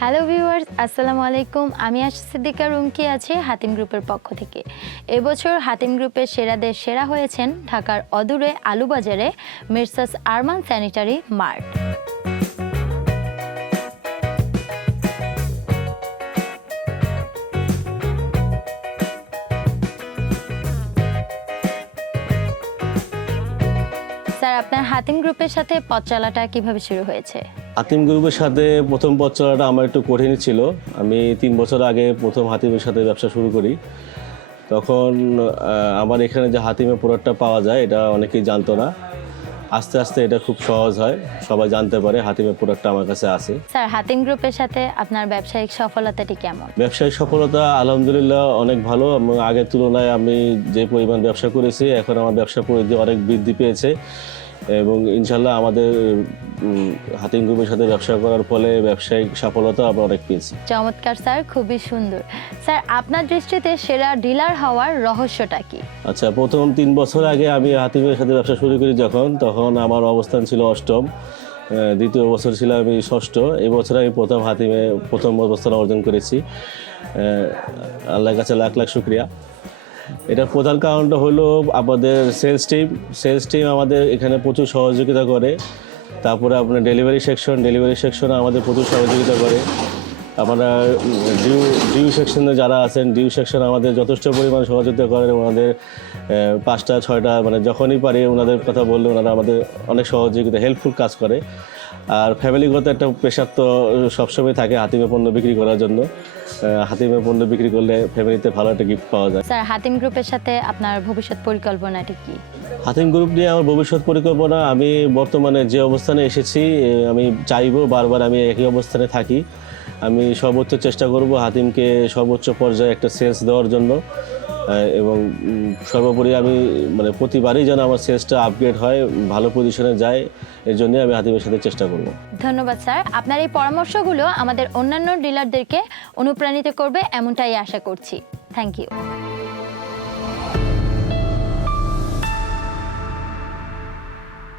Hello viewers, আসসালামু আলাইকুম। আমি আশা সিদ্দিকা রুমকি, আছি হাতিম গ্রুপের পক্ষ থেকে। এবছর হাতিম গ্রুপের সেরাদের সেরা হয়েছেন ঢাকার অদূরে আলুবাজারে Messrs Arman sanitary mart. Sir, আপনার হাতিম গ্রুপের সাথে পথ চলাটা কীভাবে শুরু হয়েছে? হাতিম গ্রুপের সাথে প্রথম পথ চলাটা আমার একটু কঠিন ছিল। আমি তিন বছর আগে প্রথম হাতিমের সাথে ব্যবসা শুরু করি। তখন আমার এখানে যে হাতিমের প্রোডাক্টটা পাওয়া যায়, এটা অনেকেই জানতো না। আস্তে আস্তে এটা খুব সহজ হয়। সবাই জানতে পারে হাতিমের প্রোডাক্টটা আমার কাছে আছে। স্যার হাতিম গ্রুপের সাথে আপনার ব্যবসায়িক সফলতাটি কেমন? ব্যবসায়িক সফলতা আলহামদুলিল্লাহ অনেক ভালো। এবং আগের তুলনায় আমি যে পরিমাণ ব্যবসা করেছি এখন আমার ব্যবসা পরিধি অনেক বৃদ্ধি পেয়েছে। এবং ইনশাল্লাহ আমাদের হাতিম গ্রুপের সাথে ব্যবসা করার ফলে ব্যবসায়িক সফলতা আমরা অনেক পেয়েছি। চমৎকার স্যার খুবই সুন্দর। স্যার আপনার দৃষ্টিতে সেরা ডিলার হওয়ার রহস্যটা কি? আচ্ছা প্রথম তিন বছর আগে আমি হাতিমের সাথে ব্যবসা শুরু করি যখন তখন আমার অবস্থান ছিল অষ্টম। দ্বিতীয় বছর ছিল আমি ষষ্ঠ। এই বছর আমি প্রথম হাতিমে প্রথম অবস্থান অর্জন করেছি। আল্লাহর কাছে লাখ লাখ শুক্রিয়া। এটার প্রধান কারণটা হলো আমাদের সেলস টিম সেলস টিম আমাদের এখানে প্রচুর সহযোগিতা করে। তারপরে আপনার ডেলিভারি সেকশন ডেলিভারি সেকশন আমাদের প্রচুর সহযোগিতা করে। আমরা ডিউ ডিউ সেকশনে যারা আছেন ডিউ সেকশন আমাদের যথেষ্ট পরিমাণ সহযোগিতা করেন ওনাদের পাঁচটা, ছয়টা মানে যখনই পারি ওনাদের কথা বললে ওনারা আমাদের অনেক সহযোগিতা হেল্পফুল কাজ করে। আর ফ্যামিলিগত একটা প্রেশার তো সবসময় থাকে হাতিমে পণ্য বিক্রি করার জন্য। হাতিমে পণ্য বিক্রি করলে ফ্যামিলিতে ভালো একটা গিফট পাওয়া যায়। স্যার, হাতিম গ্রুপের সাথে আপনার ভবিষ্যৎ পরিকল্পনাটি কি? হাতিম গ্রুপ নিয়ে আমার ভবিষ্যৎ পরিকল্পনা, আমি বর্তমানে যে অবস্থানে এসেছি আমি চাইব বারবার আমি একই অবস্থানে থাকি। আমি সর্বোচ্চ চেষ্টা করব হাতিমকে সর্বোচ্চ পর্যায়ে একটা সেলস দেওয়ার জন্য। এবং সর্বোপরি আমি মানে প্রতিবারই যেন আমার সেলসটা আপগ্রেড হয়, ভালো পজিশনে যায়, এর জন্য আমি হাতিমের সাথে চেষ্টা করব। ধন্যবাদ স্যার। আপনার এই পরামর্শগুলো আমাদের অন্যান্য ডিলারদেরকে অনুপ্রাণিত করবে, এমনটাই আশা করছি। Thank you